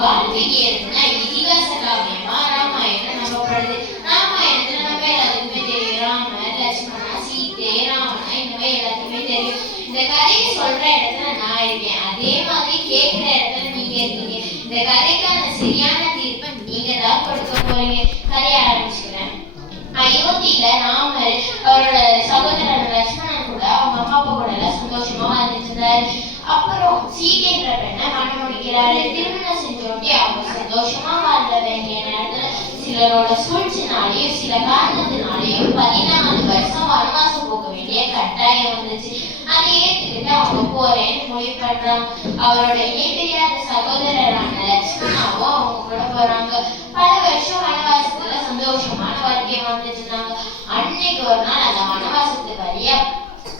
வாழ்க்கைக்கு எடுத்துனா இதிகாச காவியமா ராமாயணம் நம்பப்படுது. ராமாயணத்துல நம்ம எல்லாத்துக்குமே தெரியும், ராமர், லட்சுமணா, சீதை, ராவணா, இந்த மாதிரி எல்லாத்துக்குமே தெரியும். இந்த கதையை சொல்ற இடத்துல நான் இருக்கேன், அதே மாதிரி கேட்கிற இடத்துல நீங்க இருக்கீங்க. இந்த கதைக்கான சரியான தீர்ப்பை நீங்க தான் கொடுக்க போறீங்க. கதையை ஆரம்பிச்சுக்கிறேன். அயோத்தியில ராமர் அவரோட சகோதரர் லட்சுமணன் கூட அவங்க அம்மா அப்பா கூட எல்லாம் சந்தோஷமா வாழ்ந்துட்டு இருந்தாரு. அப்புறம் சீதைன்ற பெண்ணை மனம் முடிக்கிறாரு. திருமணம் செஞ்சோட்டி அவங்க சந்தோஷமா வாழ வேண்டிய நேரத்துல சிலரோட சூழ்ச்சினாலையும் சில காரணத்தினாலையும் 14 வருஷம் வனவாசம் போக வேண்டிய கட்டாயம் வந்துச்சு. அதை ஏத்துக்கிட்டு அவங்க போறேன்னு முடிவு பண்றாங்க. அவரோட இணைப்பிரியாத சகோதரரான லட்சுமணாவும் அவங்க கூட போறாங்க. பல வருஷம் வனவாசத்துல சந்தோஷமான வாழ்க்கையை வாழ்ந்துட்டு இருந்தாங்க. அன்னைக்கு ஒரு நாள் அந்த வனவாசத்துக்கு வழியா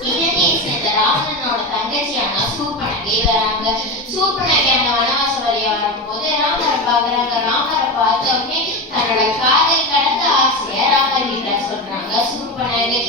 இலங்கையை சேர்ந்த ராவணனோட தங்கச்சியான சூர்பனகை வராங்க. சூர்பனகை அந்த வனவாச வழியா வரும்போது ராமரை பாக்குறாங்க. ராமரை பார்த்த உடனே தன்னோட காதல் கடந்த ஆசைய ராமர் கிட்ட சொல்றாங்க சூர்பனகை.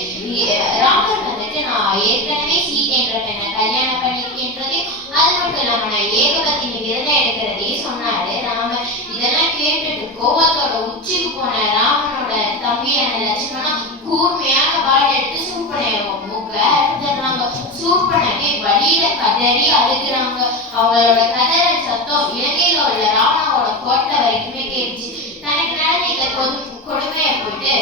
ராமர் வந்துட்டு நான் ஏற்கனவே சீதைன்ற பெண்ணை கல்யாணம் பண்ணிருக்கேன்றதையும் அது மட்டும் இல்லாம நான் ஏகபத்தினி விரதம் எடுக்கிறதையும் சொன்னாரு ராமர். இதெல்லாம் கேட்டுட்டு கோவத்தோட உச்சிக்கு போன ராமனோட தம்பியான லட்சுமணா கூர்மையான வாள் எடுத்து சூர்பனகை மூக்க அறுத்துறாங்க. சூர்பனகை வழியில கதறி அழுகுறாங்க. அவங்களோட கதறல் சத்தம் இலங்கையில உள்ள ராவணாவோட கோட்டை வரைக்குமே கேட்டுச்சு. தனக்கு நடந்த இந்த கொடுமையை போயிட்டு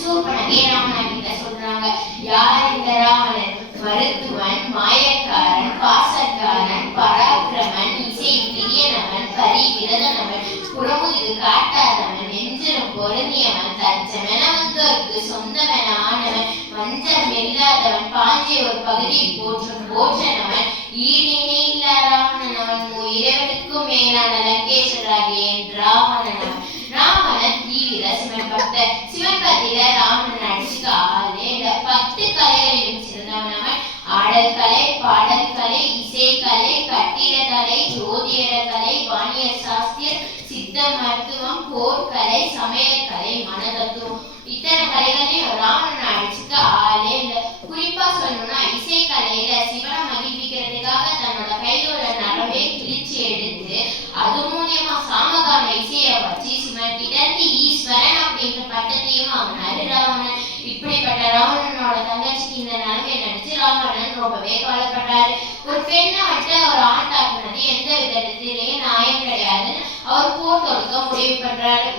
சூர்பனகை ராவணா கிட்ட சொல்றாங்க, யார் இந்த ராவணன்? மருத்துவன், மாயக்காரன், பாசக்காரன், பராக்கிரமன், இசை பிரியனவன், பரி விரதனவன், புறமுதுகு காட்டாதவன், நெஞ்சிலும் பொருந்தியவன், தஞ்சமென வந்தோருக்கு சொந்தமென ஆனவன், மஞ்சள் இல்லாதவன், பாஞ்சிய ஒரு பகுதியை போற்றும் போற்றனவன், ஈடினே இல்லா ராவணனவன், இறைவனுக்கும் மேலான லங்கேஸ்வராகிய ராவணனவன். ராவணன் தீவிர சிவன் பக்தர். சிவன் பக்தியில ராவணன் அடிச்சுக்க ஆளே இந்த 10 கலைகளிலும் சிறந்தவனவன். ஆடல் கலை, பாடல் கலை, இசை கலை, கட்டிடக்கலை, ஜோதிட கலை, வாணியர் சாஸ்திரம், சித்த மருத்துவம், போர்க்கலை, சமையல் கலை, மனதத்துவம், இத்தனை கலைகளையும் ராவணன் அடிச்சுக்க ஆளே இல்லை. குறிப்பா சொல்லணும்னா இசை கலையில சிவனை மகிழ்விக்கிறதுக்காக தன்னோட கையில உள்ள நரம்பை கிழிச்சு எடுத்து அது மூலியமா சாமகான இசையை வச்சு சிவன் கிட்ட ஈஸ்வரன் அப்படின்ற பட்டத்தையும் வாங்கினாரு ராவணன். இப்படிப்பட்ட ராவணனோட தங்கச்சிக்கு இந்த நிலைமை நினைச்சு ராவணன் ரொம்பவே கவலைப்பட்டாரு. ஒரு பெண்ணை விட்டு ஒரு ஆண் தாக்குனது எந்த விதத்திலேயே நியாயம் கிடையாதுன்னு அவர் போர் தொடுக்க முடிவு பண்றாரு.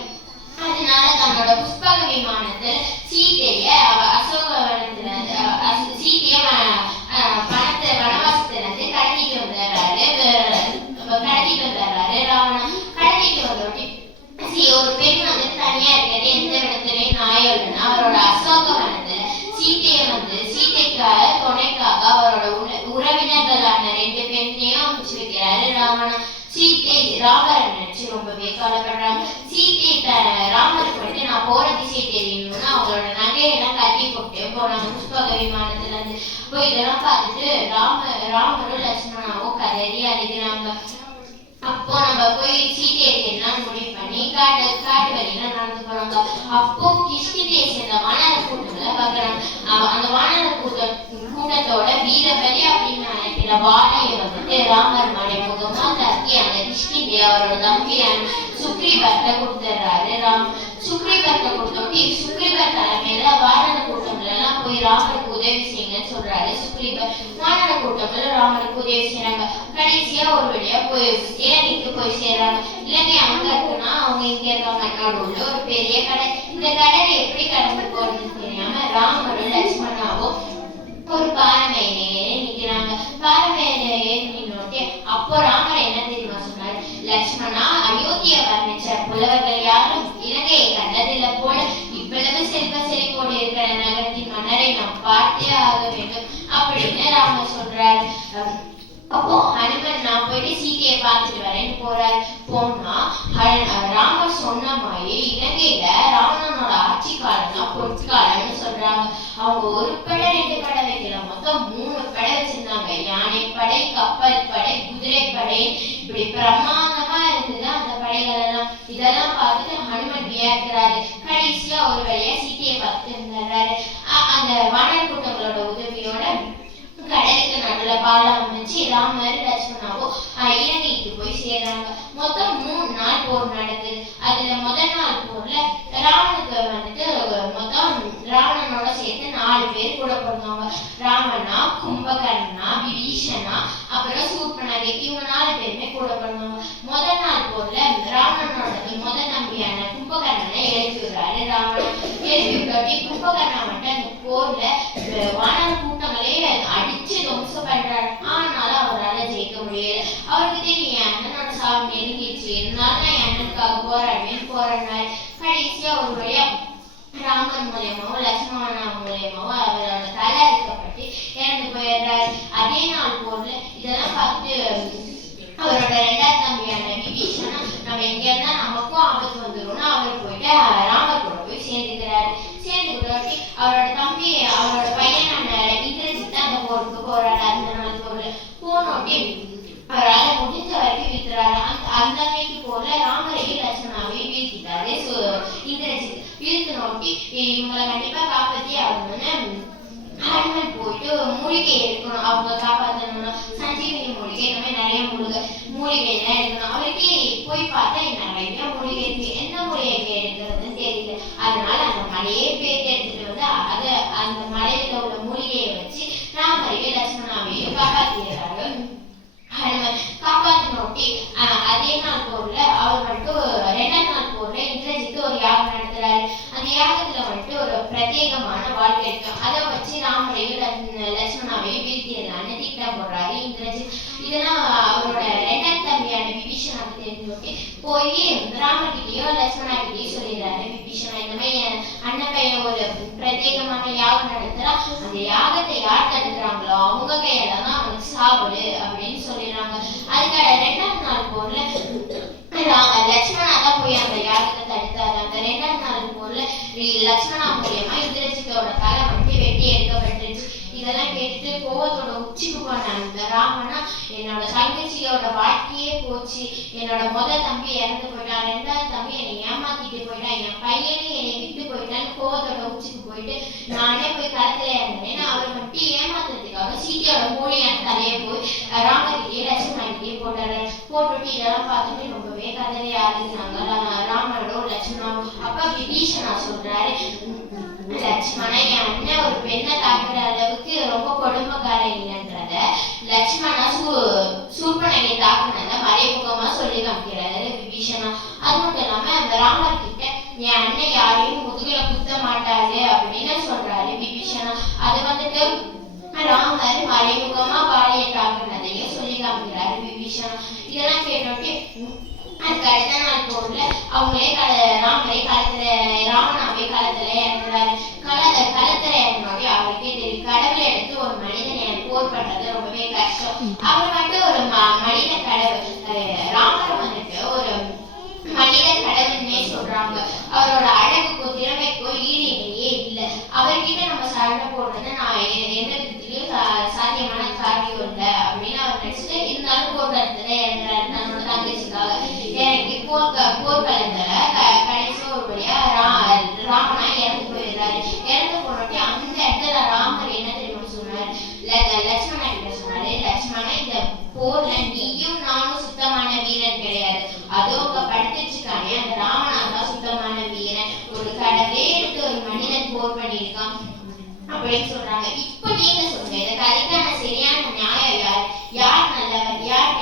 அதனால தன்னோட புஷ்பக விமானத்தில் சீதைய அசோகவனத்துல சீதைய பணத்தை வனவாசத்திலிருந்து கடத்திட்டு வந்துடுறாரு ராவணன். கடத்திட்டு வந்தோட்டி ஒரு பெண் வந்து தனியா இருக்கிறது எந்த இடத்துலயும் நியாயம் இல்லைன்னா அவரோட அசோகவனத்துல சீதையை சீதைக்காக துணைக்காக அவரோட உறவினர்களான 2 பெண்ணையும் அமைச்சு வைக்கிறாரு ராவணன். சீதை ராமரை நினைச்சு ரொம்பவே கவலைப்படுறாங்க. சீதை ராமருக்கு வந்துட்டு நான் போற திசை தெரியணும்னு அவங்களோட நகையெல்லாம் கட்டி போட்டு போனாங்க புஷ்பக விமானத்துல இருந்து. போய் இதெல்லாம் பார்த்துட்டு ராமரும் லட்சுமணாவும் கதறி அழுகிறாங்க. அப்போ நம்ம போய் சீதையை தேடலாம் முடிவு பண்ணி காட்டு வழியில நடந்து போறாங்க. அப்போ கிஷ்கிந்தியை சேர்ந்த வானர கூட்டங்களை பாக்குறாங்க. அந்த வானர கூட்டத்தோட வீரபலி அப்படின்னு நினைக்கிற வாழையை வந்துட்டு ராமர் மறைமுகமா தக்கி அந்த கிஷ்கிந்தியை அவரோட தம்பியான சுக்ரீவர்கிட்ட கொடுத்துடுறாரு ராம். சுக்ரீவர்கிட்ட கொடுத்தோட்டி சுக்ரீவர் தலைமையில வானர கூட்டங்கள் எல்லாம் போய் ராமருக்கு உதவி செய்யுங்கன்னு சொல்றாரு சுக்ரீவர். வானர கூட்டங்கள் ராமருக்கு உதவி செய்யறாங்க. கடைசியா ஒரு வழியா போய் இலங்கைக்கு போய் சேர்றாங்க. இலங்கை அங்க இருக்குன்னா அவங்க இங்க இருக்காங்க. நடுவுல ஒரு பெரிய கடை. இந்த கடலை எப்படி கடந்து போறதுன்னு தெரியாம ராமரும் லட்சுமணாவும் ஒரு பாறை ஏறி நிக்கிறாங்க. பாறை ஏறி நின்னோட்டி அப்போ ராமர் என்ன தெரியுமா சொன்னாரு, லட்சுமணா அயோத்தியை வர்ணிச்ச புலவர்கள் யாரும் இலங்கையை கண்டதில்லை போல இவ்வளவு செல்வ செழிப்போடு இருக்கிற நகரத்தின் மன்னரை நாம் பார்த்தே ஆக வேண்டும் அப்படின்னு ராமர் சொல்றாரு. அப்போ ஹனுமன் நான் போயிட்டு சீதையை பார்த்துட்டு வரேன்னு போறாரு. போனா ராமர் சொன்ன மாதிரி இலங்கையில ராவணனோட ஆட்சி காலம்னா பொற்காலம்னு சொல்றாங்க. அவங்க ஒரு படை 2 படை வைக்கல, மொத்தம் 3 படை வச்சிருந்தாங்க. யானை படை, கப்பல் படை, குதிரை படை, இப்படி பிரமாதமா இருந்தது அந்த படைகள் எல்லாம். இதெல்லாம் பார்த்துட்டு ஹனுமன் வியக்கிறாரு. கடைசியா ஒரு வழியா சீதையை பார்த்துட்டு இருந்தாரு. அந்த வானர கூட்டங்களோட உதவியோட கடலுக்கு நடுல பாலம் அமைச்சு ராமர் லட்சுமணாவும் இலங்கைக்கு போய் சேர்றாங்க. மொத்தம் அதுல முதல் நாள் போர்ல ராவனுக்கு வந்துட்டு மொத்தம் ராவணனோட சேர்த்து 4 பேர் கூட பிறந்தவங்க. ராவணா, கும்பகர்ணா, விபீஷணா, அப்புறம் சூர்பனகை, இவங்க 4 பேருமே கூட பிறந்தவங்க. முதல் நாள் போர்ல ராவணனோட முதல் தம்பியான கும்பகர்ணனை எழுப்பி விடுறாரு ராவணன். எழுப்பி விட்டாட்டி கும்பகர்ணன் வந்துட்டு அந்த போர்ல வானர கூட்டங்களே அடிச்சு துவம்சம் பண்றாரு. ஆனாலும் அவரால் ஜெயிக்க முடியல. அவருக்கு தெரியும் என் அண்ணனோட சாவு நெருங்கிடுச்சு, இருந்தாலும் நான் என் அண்ணனுக்காக போராடினாரு. கடைசியா ஒரு வழியா ராமன் மூலியமாவோ லட்சுமணா மூலியமாவோ அவரோட தலை அறுக்கப்பட்டு இறந்து போயிடுறாரு. அதே நாள் போர்ல இதெல்லாம் பார்த்து அவரோட 2வது தம்பியான விபீஷணா நம்ம எங்க இருந்தா நமக்கும் ஆபத்து வந்துடும்னு அவர் போயிட்டு ராமர் கூட போய் சேர்ந்துக்கிறாரு. சேர்ந்துக்கிட்டாட்டி அவரோட தம்பி அவரோட பையனான இந்திரஜித் அந்த போருக்கு போறாரு. அந்த நாள் போர்ல போனோட்டி அவரால் முடிஞ்ச வரைக்கும் வீழ்த்துறாரு. அந்த அன்னைக்கு போல ராமரையும் லட்சுமணாவையும் வீழ்த்திட்டாரு இந்திரஜித். வீழ்த்து நோட்டி இவங்களை கண்டிப்பா காப்பாத்தி ஆகணும்னு ஹனுமன் போயிட்டு மூலிகை எடுக்கணும், அவங்க காப்பாற்றணும்னா சஞ்சீவினி மூலிகை, இந்த மாதிரி நிறைய மூலிகை எல்லாம் எடுக்கணும். அவருக்கு போய் பார்த்தா நிறைய மூலிகை இருக்கு, எந்த மூலிகை எடுக்கிறதுன்னு தெரியல. அதனால அந்த மலையே பேர் எடுத்துட்டு வந்து அந்த மலையில உள்ள மூலிகையை வச்சு ராமரையும் லட்சுமணாவையும் காப்பாத்திடுறாரு ஹனுமன். காப்பாத்தினோட்டி அதே நாள் போர்ல அவர் வந்துட்டு 2வது நாள் போர்ல இந்திரஜித்து ஒரு யாகம் நடத்துறாரு. அந்த யாகத்துல வந்துட்டு ஒரு பிரத்யேகமான வாழ்க்கை இருக்கும். அதை வச்சு ராமரையும் லட்சுமணாவையும் வீழ்த்திடலான்னு திட்டம் போடுறாரு இந்திரஜித். இதெல்லாம் அவரோட 2வது தம்பியான விபீஷணாவுக்கு தெரிஞ்சோட்டி போய் ராமர்கிட்டயோ லட்சுமணா கிட்டயோ சொல்லிடுறாரு. விபீஷணா இந்த மாதிரி அண்ணன் பையன் ஒரு பிரத்யேகமான யாகம் நடத்துறா, அந்த யாகத்தை யார் தடுக்கிறாங்களோ அவங்க கையால தான் அவனுக்கு சாப்பிடு அப்படின்னு சொல்லிடுறாங்க. அதுக்கு 2வது நாள் போர்ல லட்சுமணா தான் போய் அந்த யாகத்தை தடுத்தாரு. அந்த 2வது நாள் போர்ல லட்சுமணா மூலியமா இந்திரஜித்தோட தலை வந்துட்டு வெட்டி எடுக்கப்பட்டுருச்சு. இதெல்லாம் கேட்டுட்டு கோவத்தோட உச்சிக்கு போன அந்த ராமனா என்னோட தங்கச்சியோட வாழ்க்கையே போச்சு, என்னோட முதல் தம்பி இறந்து போயிட்டான், 2வது தம்பி என்னை ஏமாத்திட்டு போயிட்டான், என் பையனையும் என்னை விட்டு போயிட்டான்னு கோவத்தோட உச்சிக்கு போயிட்டு நானே போய் களத்துல இறந்தேன்னு அவர் மட்டும் ஏமாத்துறதுக்காக சீதையோட மூலியான தலையை போய் ராமகிட்டே லட்சுமணாகிட்டே போட்டுட்டு இதெல்லாம் பார்த்துட்டு ரொம்பவே கதறி ஆளுனாங்க ராமனோட லட்சுமணாவும். அப்ப விபீஷணா சொல்றாரு, லட்சுமணா என் அண்ணன் ஒரு பெண்ணை தாக்குற அளவுக்கு ரொம்ப கொடுமைக்காரன் இல்லைன்றத லட்சுமணா சூர்பனகை தாக்குனத மறைமுகமா சொல்லி காமிக்கிறாரு விபீஷணா. அது மட்டும் இல்லாம அந்த ராமர் கிட்ட என் அண்ணன் யாரையும் முதுகுல குத்த மாட்டாரு அப்படின்னு சொல்றாரு விபீஷணா. அது வந்துட்டு ராமர் மறைமுகமா பாலிய தாக்குனதையும் சொல்லி காமிக்கிறாரு விபீஷணா. இதெல்லாம் கேட்டோட்டி அதுக்கு அடுத்த நாள் போர்ல அவங்களே ராமரே ராவணாவே களத்துல இறங்குறாரு. களத்துல இறங்கினோடே அவருக்கே தெரியும் கடவுளை எடுத்து ஒரு மனிதன் போர் பண்றது ரொம்பவே கஷ்டம். அவர் மட்டும் ஒரு மனித கடவுள், ராமர் வந்துட்டு ஒரு மனித கடவுள்னே சொல்றாங்க. அவரோட அழகுக்கோ திறமைக்கோ ஈடுணையே இல்லை. அவர்கிட்ட நம்ம சண்டை போடுறது நான் எந்த விதத்திலயும் சாத்தியமான காரியம் இல்லை அப்படின்னு அவர் நினைச்சிட்டு இருந்தாலும் போர்க்களத்துல இறங்குறாரு தன்னோட தங்கச்சிக்காக. எனக்கு போர்க்களத்துல கடைசி ஒரு வழியா ராமனா இறந்து போயிடுறாரு. இறந்து போனோட்டி அந்த இடத்துல ராமர் என்ன தெரியுமா சொன்னாரு, லட்சுமணா கிட்ட சொன்னாரு, லட்சுமணா இந்த போர்ல நீயும் நானும் சுத்தமான வீரன் கிடையாது, அதோ உங்க படுத்துச்சுக்கானே அந்த ராமனா தான் சுத்தமான வீரன், ஒரு கடவுளே எடுத்து ஒரு மனிதன் போர் பண்ணியிருக்கான் அப்படின்னு சொல்றாங்க. இப்ப நீங்க சொல்லுங்க, இந்த கதைக்கான சரியான நியாயம் யார் நல்லவர் யார்